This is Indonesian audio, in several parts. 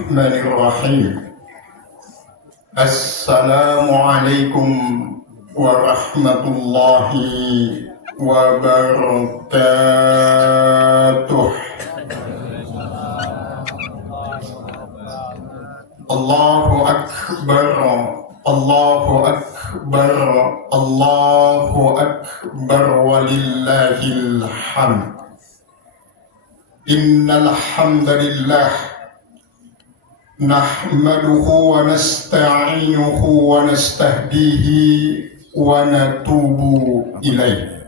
Bismillahirrahmanirrahim. Assalamualaikum warahmatullahi wabarakatuh. Allahu akbar, Allahu akbar, Allahu akbar, walillahil hamd. Innal hamdalillah nahmaduhu wa nasta'inuhu wa nastahdihi wa natubu ilaih.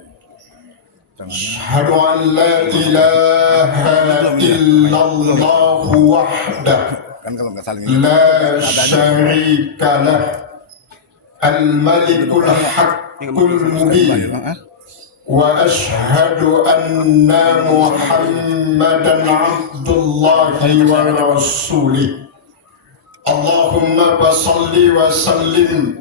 Asyhadu an la ilaha illallah wahdahu la syarika lah, al-malikul haqqul mubin, wa asyhadu anna Muhammadan abdullahi wa rasulih. Allahumma salli wa sallim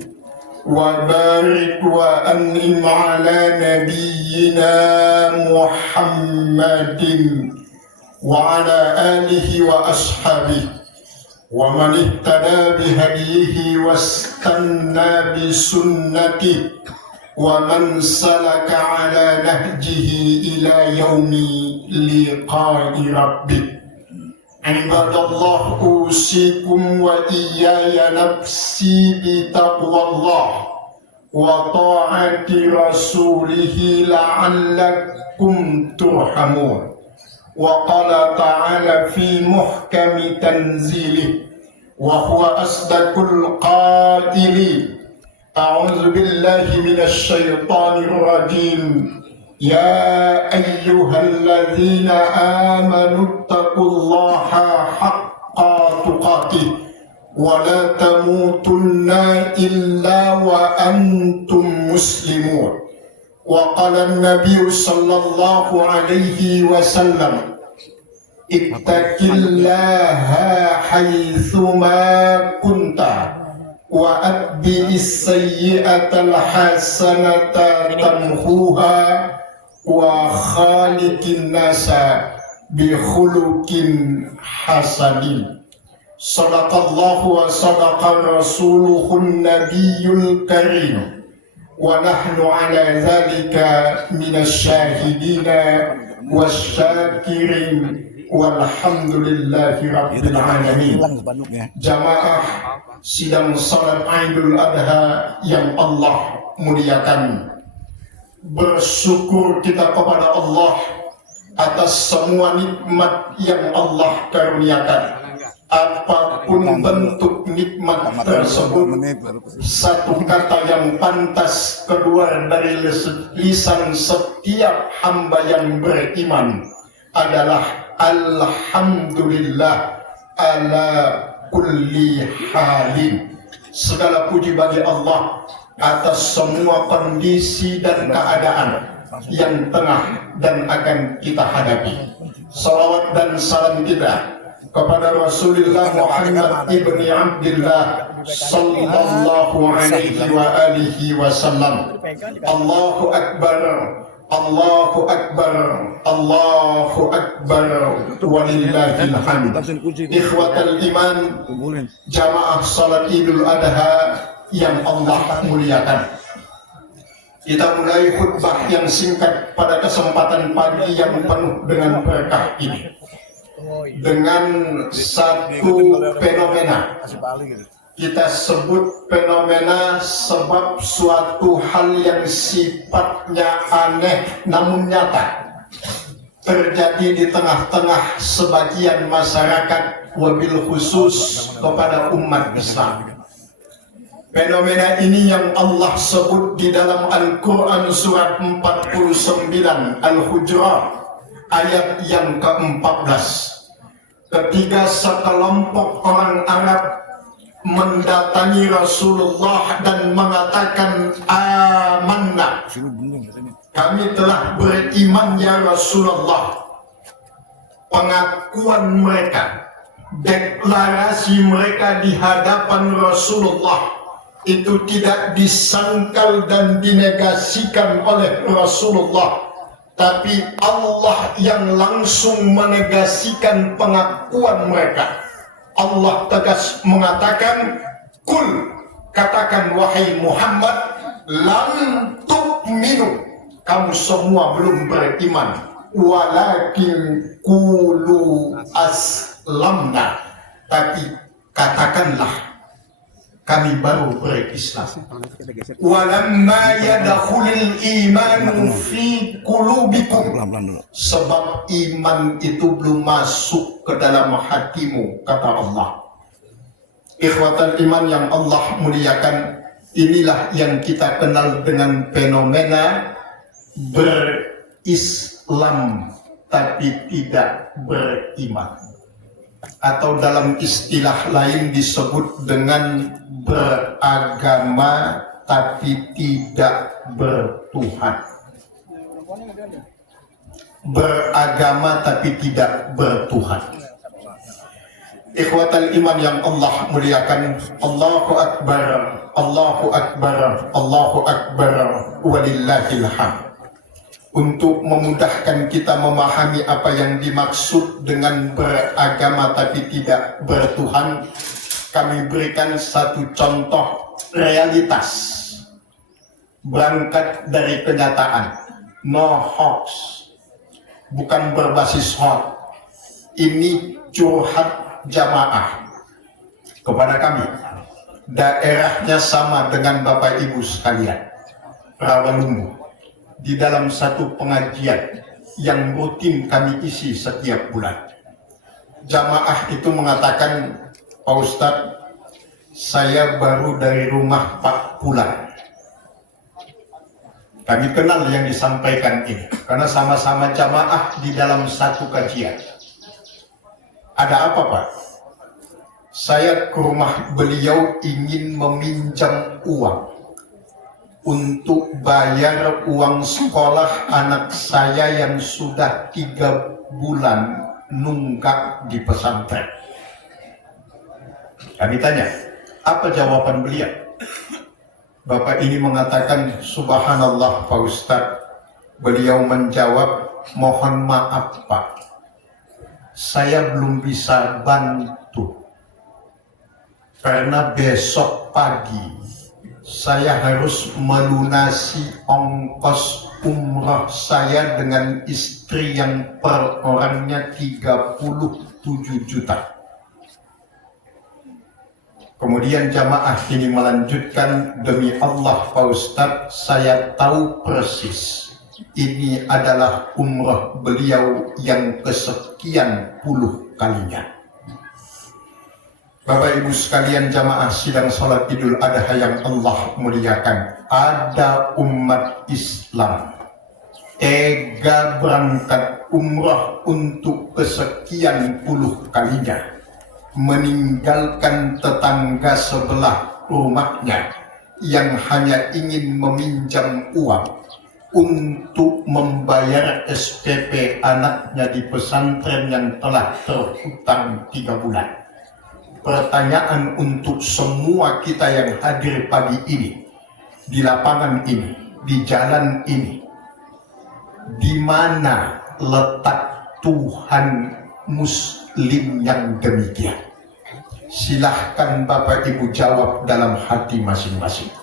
wa barik wa an'im ala nabiyyina Muhammadin wa ala alihi wa ashabihi wa man ihtada bihadihi wastanna bisunnatihi wa man salaka ala nahjihi ila yaumi liqa'i rabbih. Ibadallah, usikum wa iyaya nafsi bitaqwallah wa ta'ati rasulih la'allakum turhamun. Wa qala ta'ala fi muhkami tanzilih wa huwa asdaqul qailin. A'udzu billahi minasy syaithanir rajim. Ya ayyuhalladzina amanu taqullaha haqqa tuqatih wa la tamutunna illa wa antum muslimun. Wa qala an-nabiy sallallahu alaihi wasallam, ittaqillaha haitsuma kunta wa atbi'is sayyi'atal hasanata tamhuha wa khaliqin nasa bi khuluqin hasanin. Sadaqallahu wa sadaqa rasuluhun nabiyyul karim wa nahnu ala dzalika minasyahidina wasyakirin walhamdulillahi rabbil alamin. Jamaah sidang salat Idul Adha yang Allah muliakan, bersyukur kita kepada Allah atas semua nikmat yang Allah karuniakan. Apapun bentuk nikmat tersebut, satu kata yang pantas keluar dari lisan setiap hamba yang beriman adalah alhamdulillah ala kulli halin. Segala puji bagi Allah atas semua kondisi dan keadaan yang tengah dan akan kita hadapi. Salawat dan salam kita kepada Rasulullah Muhammad ibni Abdillah sallallahu alaihi wa alihi wasallam. Allahu akbar, Allahu akbar, Allahu akbar, walillahil hamd. Ikhwatal iman, jamaah salat Idul Adha yang Allah muliakan. Kita mulai khutbah yang singkat pada kesempatan pagi yang penuh dengan berkah ini dengan satu fenomena. Kita sebut fenomena sebab suatu hal yang sifatnya aneh namun nyata terjadi di tengah-tengah sebagian masyarakat, wabil khusus kepada umat Islam. Fenomena ini yang Allah sebut di dalam Al-Quran surat 49 Al-Hujurat ayat yang ke-14. Ketika sekelompok orang Arab mendatangi Rasulullah dan mengatakan, amanna, kami telah beriman ya Rasulullah. Pengakuan mereka, deklarasi mereka di hadapan Rasulullah itu tidak disangkal dan dinegasikan oleh Rasulullah, tapi Allah yang langsung menegasikan pengakuan mereka. Allah tegas mengatakan, kul, katakan wahai Muhammad, lam tu'minu, kamu semua belum beriman, walakin qulu aslamna, tapi katakanlah kami baru berislam. Walamma yadkhulul imanu fi qulubikum, sebab iman itu belum masuk ke dalam hatimu, kata Allah. Ikhwatal iman yang Allah muliakan, inilah yang kita kenal dengan fenomena berislam tapi tidak beriman, atau dalam istilah lain disebut dengan beragama tapi tidak bertuhan. Beragama tapi tidak bertuhan. Ikhwatal iman yang Allah muliakan, Allahu Akbar, Allahu Akbar, Allahu Akbar, walillahil hamd. Untuk memudahkan kita memahami apa yang dimaksud dengan beragama tapi tidak bertuhan, kami berikan satu contoh realitas berangkat dari kenyataan, no hoax, bukan berbasis hoax. Ini curhat jamaah kepada kami. Daerahnya sama dengan Bapak Ibu sekalian, Rawalumbu, di dalam satu pengajian yang rutin kami isi setiap bulan. Jamaah itu mengatakan, Pak Ustadz, saya baru dari rumah Pak pulang. Kami kenal yang disampaikan ini, karena sama-sama jamaah di dalam satu kajian. Ada apa Pak? Saya ke rumah beliau ingin meminjam uang untuk bayar uang sekolah anak saya yang sudah 3 bulan nunggak di pesantren. Kami tanya, apa jawaban beliau? Bapak ini mengatakan, subhanallah Pak Ustadz. Beliau menjawab, mohon maaf Pak, saya belum bisa bantu karena besok pagi saya harus melunasi ongkos umrah saya dengan istri yang per orangnya 37 juta. Kemudian jamaah ini melanjutkan, demi Allah Pak Ustadz, saya tahu persis ini adalah umrah beliau yang kesekian puluh kalinya. Bapak Ibu sekalian jamaah sidang salat Idul Adha yang Allah muliakan, ada umat Islam tega berangkat umrah untuk kesekian puluh kalinya, meninggalkan tetangga sebelah rumahnya yang hanya ingin meminjam uang untuk membayar SPP anaknya di pesantren yang telah terhutang 3 bulan. Pertanyaan untuk semua kita yang hadir pagi ini, di lapangan ini, di jalan ini, di mana letak Tuhan Muslim yang demikian? Silahkan Bapak Ibu jawab dalam hati masing-masing.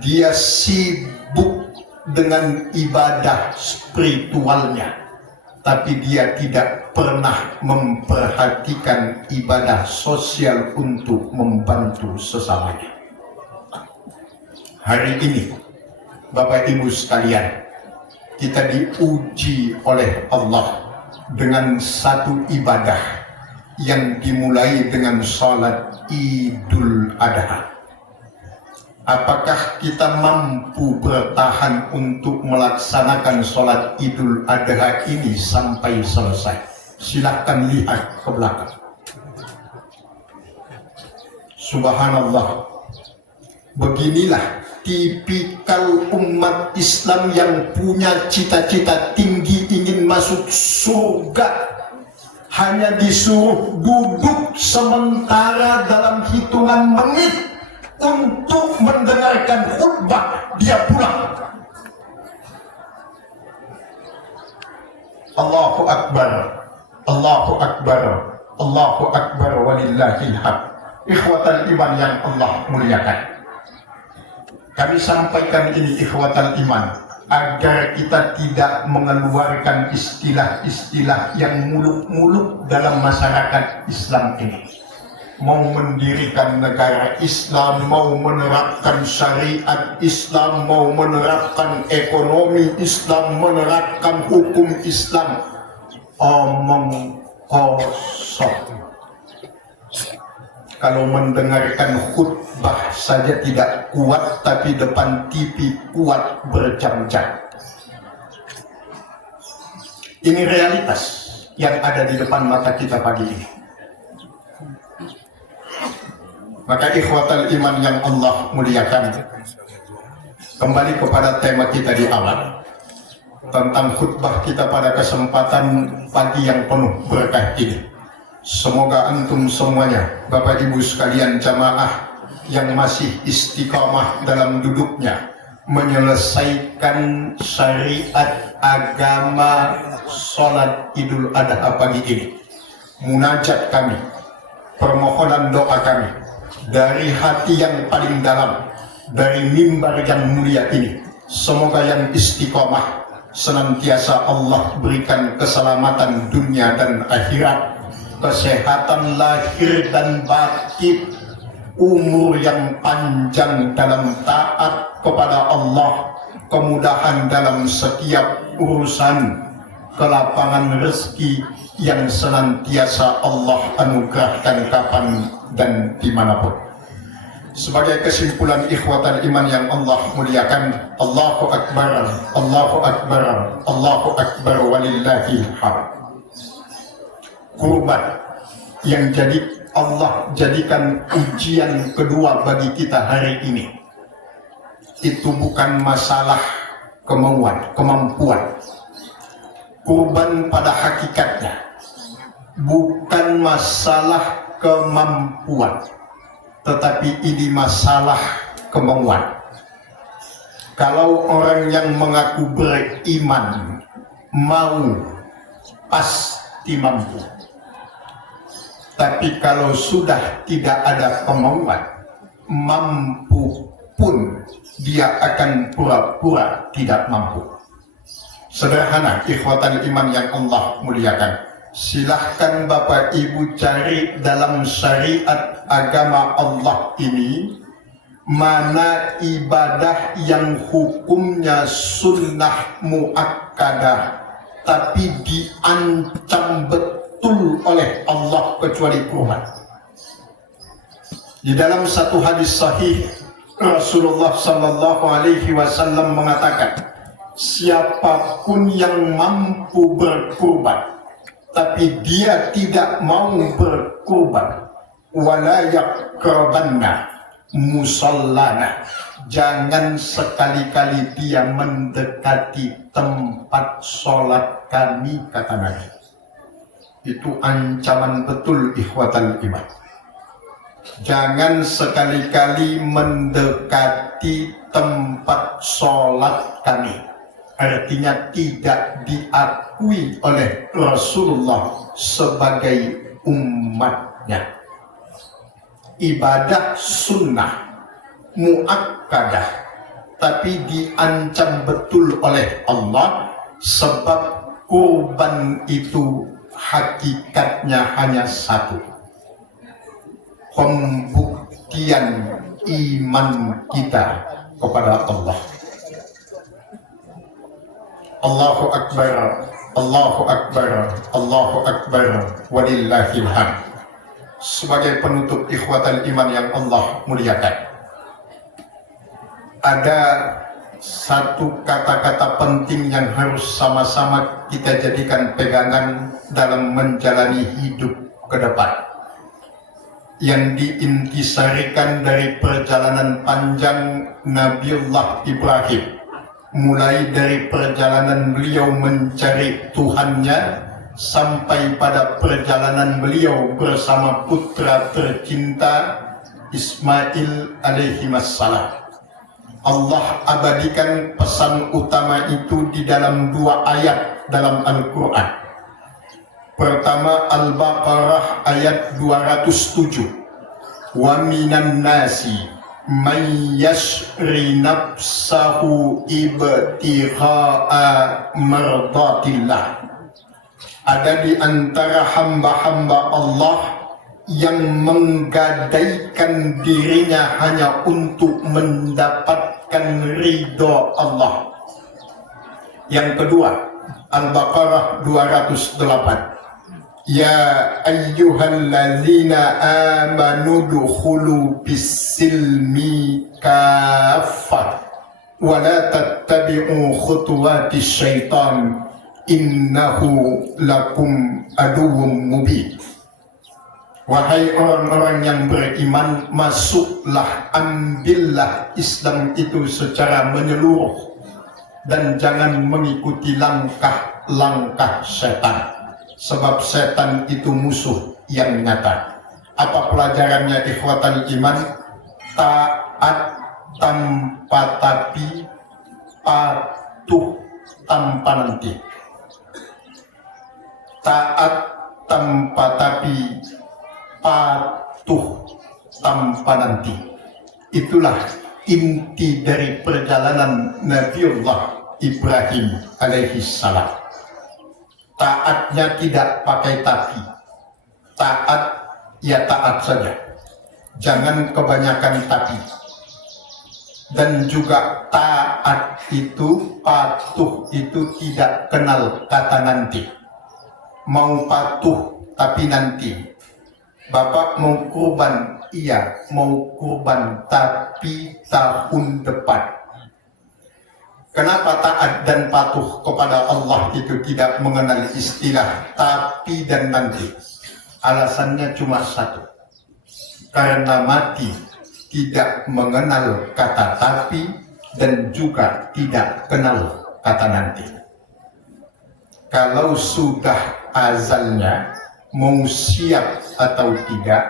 Dia sibuk dengan ibadah spiritualnya, tapi dia tidak pernah memperhatikan ibadah sosial untuk membantu sesamanya. Hari ini, Bapak Ibu sekalian, kita diuji oleh Allah dengan satu ibadah yang dimulai dengan salat Idul Adha. Apakah kita mampu bertahan untuk melaksanakan sholat Idul Adha ini sampai selesai? Silahkan lihat ke belakang. Subhanallah. Beginilah tipikal umat Islam yang punya cita-cita tinggi ingin masuk surga. Hanya disuruh duduk sementara dalam hitungan menit untuk mendengarkan khutbah, dia pulang. Allahu Akbar, Allahu Akbar, Allahu Akbar walillahil hamd. Ikhwatal iman yang Allah muliakan, kami sampaikan ini ikhwatal iman agar kita tidak mengeluarkan istilah-istilah yang muluk-muluk dalam masyarakat Islam ini. Mau mendirikan negara Islam, mau menerapkan syariat Islam, mau menerapkan ekonomi Islam, menerapkan hukum Islam, omong kosong. Kalau mendengarkan khutbah saja tidak kuat, tapi depan TV kuat berjam-jam. Ini realitas yang ada di depan mata kita pagi ini. Maka ikhwatal iman yang Allah muliakan, kembali kepada tema kita di awal tentang khutbah kita pada kesempatan pagi yang penuh berkah ini. Semoga antum semuanya, Bapak Ibu sekalian jamaah yang masih istiqamah dalam duduknya menyelesaikan syariat agama sholat Idul Adha pagi ini, munajat kami, permohonan doa kami dari hati yang paling dalam, dari mimbar yang mulia ini, semoga yang istiqamah senantiasa Allah berikan keselamatan dunia dan akhirat, kesehatan lahir dan batin, umur yang panjang dalam taat kepada Allah, kemudahan dalam setiap urusan, kelapangan rezeki yang senantiasa Allah anugerahkan kapan dan dimanapun. Sebagai kesimpulan ikhwatan iman yang Allah muliakan, Allahu Akbar, Allahu Akbar, Allahu Akbar walillahil hamd. Kurban yang jadi Allah jadikan ujian kedua bagi kita hari ini, itu bukan masalah kemampuan. Kurban pada hakikatnya bukan masalah kemampuan, tetapi ini masalah kemauan. Kalau orang yang mengaku beriman mau, pasti mampu. Tapi kalau sudah tidak ada kemauan, mampu pun dia akan pura-pura tidak mampu. Sederhana ikhwatan iman yang Allah muliakan. Silahkan Bapak Ibu cari dalam syariat agama Allah ini mana ibadah yang hukumnya sunnah muakkadah tapi diancam betul oleh Allah kecuali kurban. Di dalam satu hadis sahih Rasulullah sallallahu alaihi wasallam mengatakan, siapapun yang mampu berkurban tapi dia tidak mau berkurban, wala yaqrabanna musallana, jangan sekali-kali dia mendekati tempat sholat kami, kata Nabi. Itu ancaman betul ikhwatal iman. Jangan sekali-kali mendekati tempat sholat kami, artinya tidak diakui oleh Rasulullah sebagai umatnya. Ibadah sunnah muakkadah tapi diancam betul oleh Allah, sebab kurban itu hakikatnya hanya satu, pembuktian iman kita kepada Allah. Allahu Akbar, Allahu Akbar, Allahu Akbar walillahil hamd. Sebagai penutup ikhwatal iman yang Allah muliakan, ada satu kata-kata penting yang harus sama-sama kita jadikan pegangan dalam menjalani hidup ke depan, yang diintisarikan dari perjalanan panjang Nabiullah Ibrahim, mulai dari perjalanan beliau mencari Tuhannya sampai pada perjalanan beliau bersama putra tercinta Ismail alaihi wassalam. Allah abadikan pesan utama itu di dalam dua ayat dalam Al-Quran. Pertama, Al-Baqarah ayat 207. Wa minan nasi man yashri nafsahu ibtigha'a mardatillah. Ada di antara hamba-hamba Allah yang menggadaikan dirinya hanya untuk mendapatkan ridho Allah. Yang kedua, Al-Baqarah 208. Ya ayyuhalladzina amanu dukhulu bis-silmi kaffah wa la tattabi'u khutuwatis syaitan innahu lakum aduwwum mubin. Wahai orang-orang yang beriman, masuklah, ambillah Islam itu secara menyeluruh dan jangan mengikuti langkah-langkah setan. Sebab setan itu musuh yang nyata. Apa pelajarannya ikhwatal iman? Taat tanpa tapi, patuh tanpa nanti. Taat tanpa tapi, patuh tanpa nanti. Itulah inti dari perjalanan Nabiullah Ibrahim alaihi salam. Taatnya tidak pakai tapi. Taat ya taat saja. Jangan kebanyakan tapi. Dan juga taat itu, patuh itu tidak kenal kata nanti. Mau patuh tapi nanti. Bapak mau kurban, iya mau kurban tapi tahun depan. Kenapa taat dan patuh kepada Allah itu tidak mengenal istilah tapi dan nanti? Alasannya cuma satu. Karena mati tidak mengenal kata tapi dan juga tidak kenal kata nanti. Kalau sudah azalnya, mau siap atau tidak,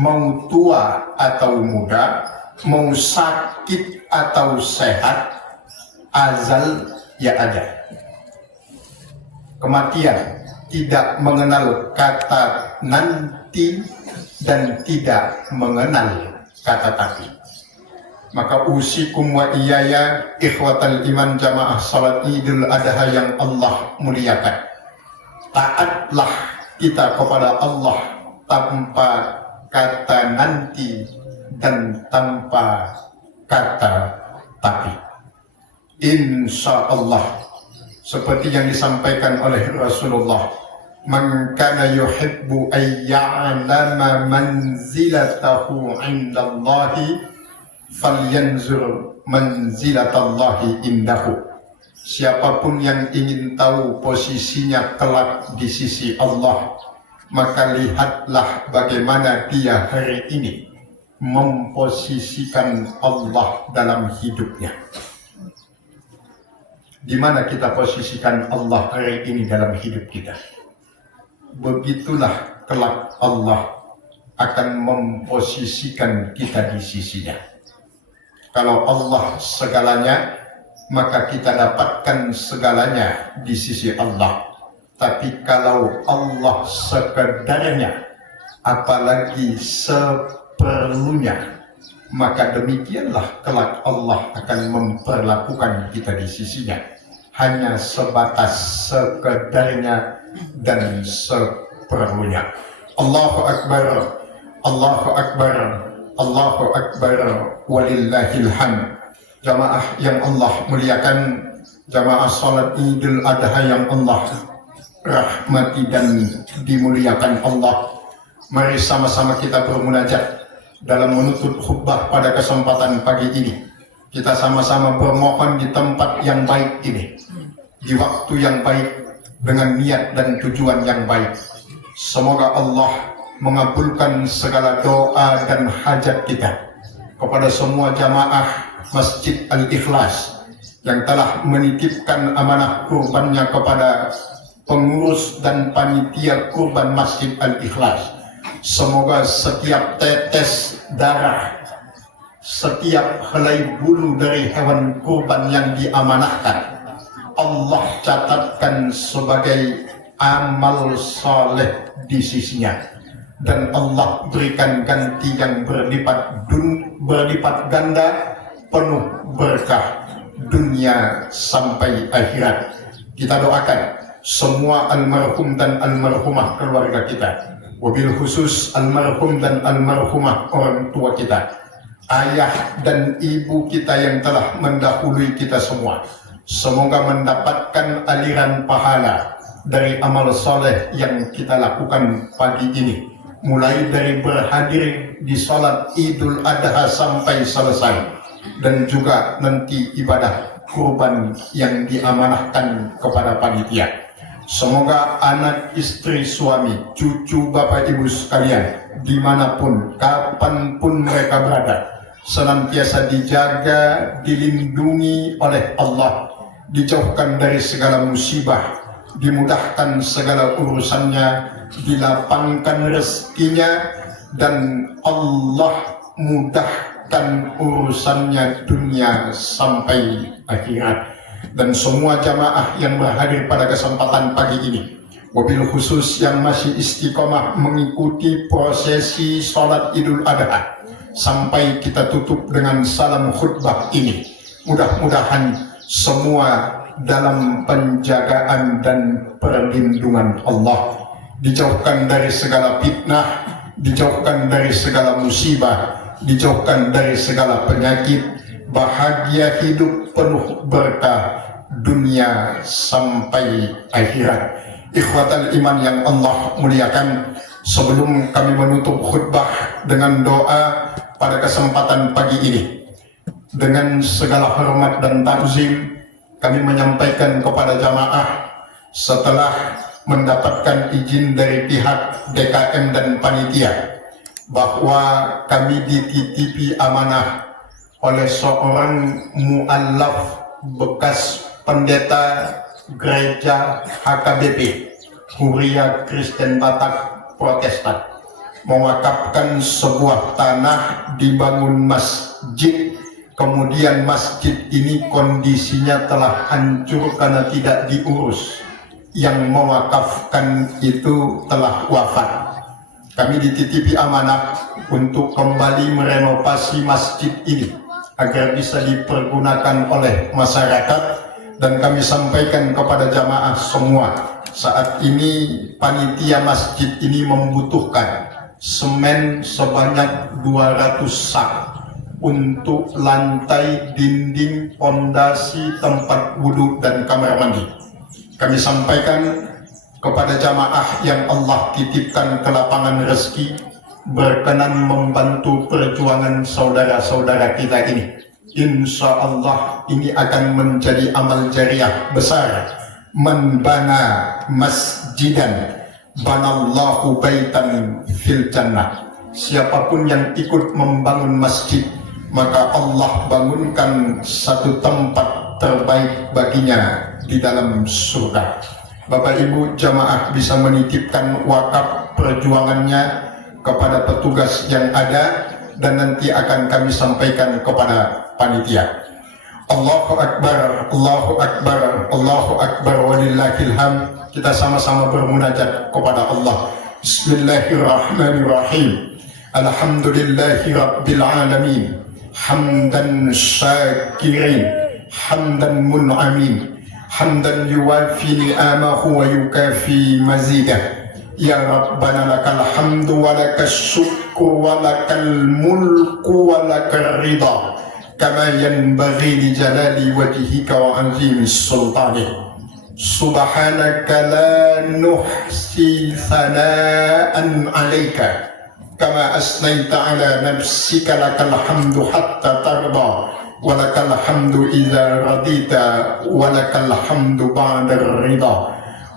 mau tua atau muda, mau sakit atau sehat, azal ya ada. Kematian tidak mengenal kata nanti dan tidak mengenal kata tapi. Maka usikum wa iyaya ikhwatal iman jamaah salat Idul Adha yang Allah muliakan. Taatlah kita kepada Allah tanpa kata nanti dan tanpa kata tapi. Insya Allah, seperti yang disampaikan oleh Rasulullah, man kana yuhibbu ay ya'lama manzilatahu 'indallahi falyanzur manzilatallahi indahu. Siapapun yang ingin tahu posisinya kelak di sisi Allah, maka lihatlah bagaimana dia hari ini memposisikan Allah dalam hidupnya. Di mana kita posisikan Allah hari ini dalam hidup kita, begitulah kelak Allah akan memposisikan kita di sisinya. Kalau Allah segalanya, maka kita dapatkan segalanya di sisi Allah. Tapi kalau Allah sekedarnya, apalagi seperlunya, maka demikianlah kelak Allah akan memperlakukan kita di sisinya. Hanya sebatas sekedarnya dan seperlunya. Allahu Akbar, Allahu Akbar, Allahu Akbar, walillahil hamd. Jamaah yang Allah muliakan, jamaah salat Idul Adha yang Allah rahmati dan dimuliakan Allah. Mari sama-sama kita bermunajat dalam menutup khutbah pada kesempatan pagi ini. Kita sama-sama bermohon di tempat yang baik ini, di waktu yang baik, dengan niat dan tujuan yang baik. Semoga Allah mengabulkan segala doa dan hajat kita. Kepada semua jamaah Masjid Al-Ikhlas yang telah menitipkan amanah kurbannya kepada pengurus dan panitia kurban Masjid Al-Ikhlas, semoga setiap tetes darah, setiap helai bulu dari hewan kurban yang diamanahkan, Allah catatkan sebagai amal soleh di sisinya, dan Allah berikan ganti yang berlipat ganda, penuh berkah dunia sampai akhirat. Kita doakan semua almarhum dan almarhumah keluarga kita, wabil khusus almarhum dan almarhumah orang tua kita, ayah dan ibu kita yang telah mendahului kita semua. Semoga mendapatkan aliran pahala dari amal soleh yang kita lakukan pagi ini, mulai dari berhadir di sholat Idul Adha sampai selesai, dan juga nanti ibadah kurban yang diamanahkan kepada panitia. Semoga anak, istri, suami, cucu, bapak, ibu sekalian, dimanapun, kapanpun mereka berada, senantiasa dijaga, dilindungi oleh Allah, dijauhkan dari segala musibah, dimudahkan segala urusannya, dilapangkan rezekinya, dan Allah mudahkan urusannya dunia sampai akhirat. Dan semua jamaah yang berhadir pada kesempatan pagi ini, wabil khusus yang masih istiqomah mengikuti prosesi sholat Idul Adha sampai kita tutup dengan salam khutbah ini, mudah-mudahan semua dalam penjagaan dan perlindungan Allah, dijauhkan dari segala fitnah, dijauhkan dari segala musibah, dijauhkan dari segala penyakit, bahagia hidup penuh berkah dunia sampai akhirat. Ikhwatal iman yang Allah muliakan, sebelum kami menutup khutbah dengan doa pada kesempatan pagi ini, dengan segala hormat dan takzim kami menyampaikan kepada jamaah, setelah mendapatkan izin dari pihak DKM dan panitia bahwa kami dititipi amanah oleh seorang mu'allaf bekas pendeta gereja HKBP Huria Kristen Batak Protestan, mewakafkan sebuah tanah dibangun masjid. Kemudian masjid ini kondisinya telah hancur karena tidak diurus. Yang mewakafkan itu telah wafat. Kami dititipi amanah untuk kembali merenovasi masjid ini agar bisa dipergunakan oleh masyarakat, dan kami sampaikan kepada jamaah semua, saat ini panitia masjid ini membutuhkan semen sebanyak 200 sak untuk lantai, dinding, pondasi, tempat wudhu dan kamar mandi. Kami sampaikan kepada jamaah yang Allah titipkan ke lapangan rezeki, berkenan membantu perjuangan saudara-saudara kita ini. Insya Allah ini akan menjadi amal jariah besar. Man bana masjidan banallahu baitan fil jannah. Siapapun yang ikut membangun masjid, maka Allah bangunkan satu tempat terbaik baginya di dalam surga. Bapak Ibu jamaah bisa menitipkan wakaf perjuangannya kepada petugas yang ada, dan nanti akan kami sampaikan kepada panitia. Allahu Akbar, Allahu Akbar, Allahu Akbar, walillahil hamd. Kita sama-sama bermunajat kepada Allah. Bismillahirrahmanirrahim. Alhamdulillahi Rabbil Alamin. Hamdan syakirin, hamdan mun'amin, hamdan yuwafi ni'amahu wa yukafi mazidah. Ya Rabbana lakal hamdu wa lakas syukru wa lakal mulku wa lakal ridha, kama yanbaghi li jalali wajhika wa azimi sultanih. Subhanaka la nuhsi thana'an alaika kama asnaita ala nafsika, lakal hamdu hatta tarda wa lakal hamdu idza radita wa lakal hamdu ba'da ridha.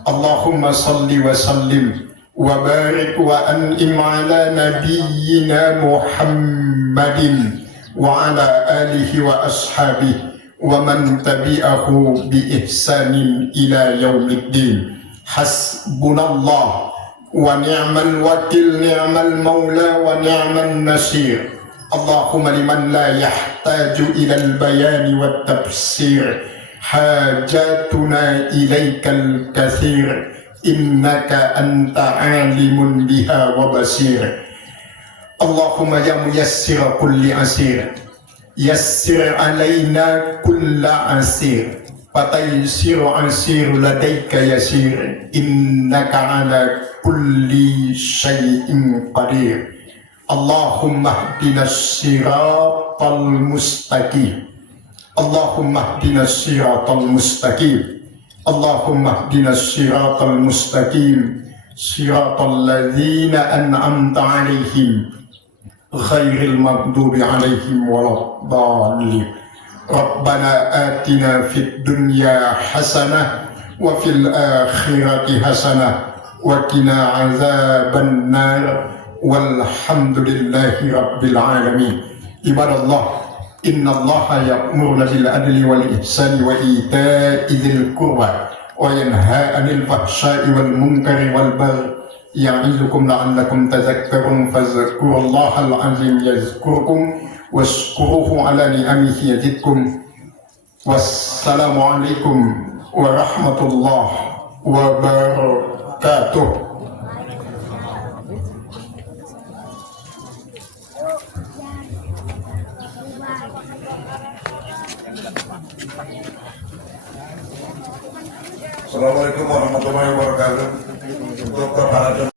Allahumma salli wa sallim wa barik wa an'im ala nabiyyina Muhammadin wa ala alihi wa ashabihi wa man tabi'ahu bi ihsanin ila yaumiddin. Hasbunallah wa ni'mal wakil, ni'mal maula wa ni'mal nasir. Allahumma liman la yahtaju ila al-bayani wa tafsir, hajatuna ilaikal kathir. innaka anta alimun biha wa basir. Allahumma ya muyassir kulli asir, yassir alaina kulla asir, fataysiru asiru ladaika yasir, innaka ala kulli syai'in qadir. Allahumma ihdinas siratal mustaqim, Allahumma ihdinas siratal mustaqim, Allahumma ihdinas siratal mustaqim, siratal ladzina an'amta alaihim ghairil maghdubi alaihim waladdallin. Rabbana atina fid dunya hasanah wa fil akhirati hasanah wa qina azaban nar. Walhamdulillahi rabbil alamin. Ibadallah, innallaha ya'muru bil adli wal ihsani wa ita'i dzil qurba wa yanha 'anil fahsya'i wal munkari wal baghi ya'izukum la'allakum tadhakkarun. Fadhkurullahal 'azim yazkurkum washkuruhu 'ala ni'amihi yazidkum. Wassalamu alaikum warahmatullahi wabarakatuh. Assalamualaikum warahmatullahi wabarakatuh. Untuk para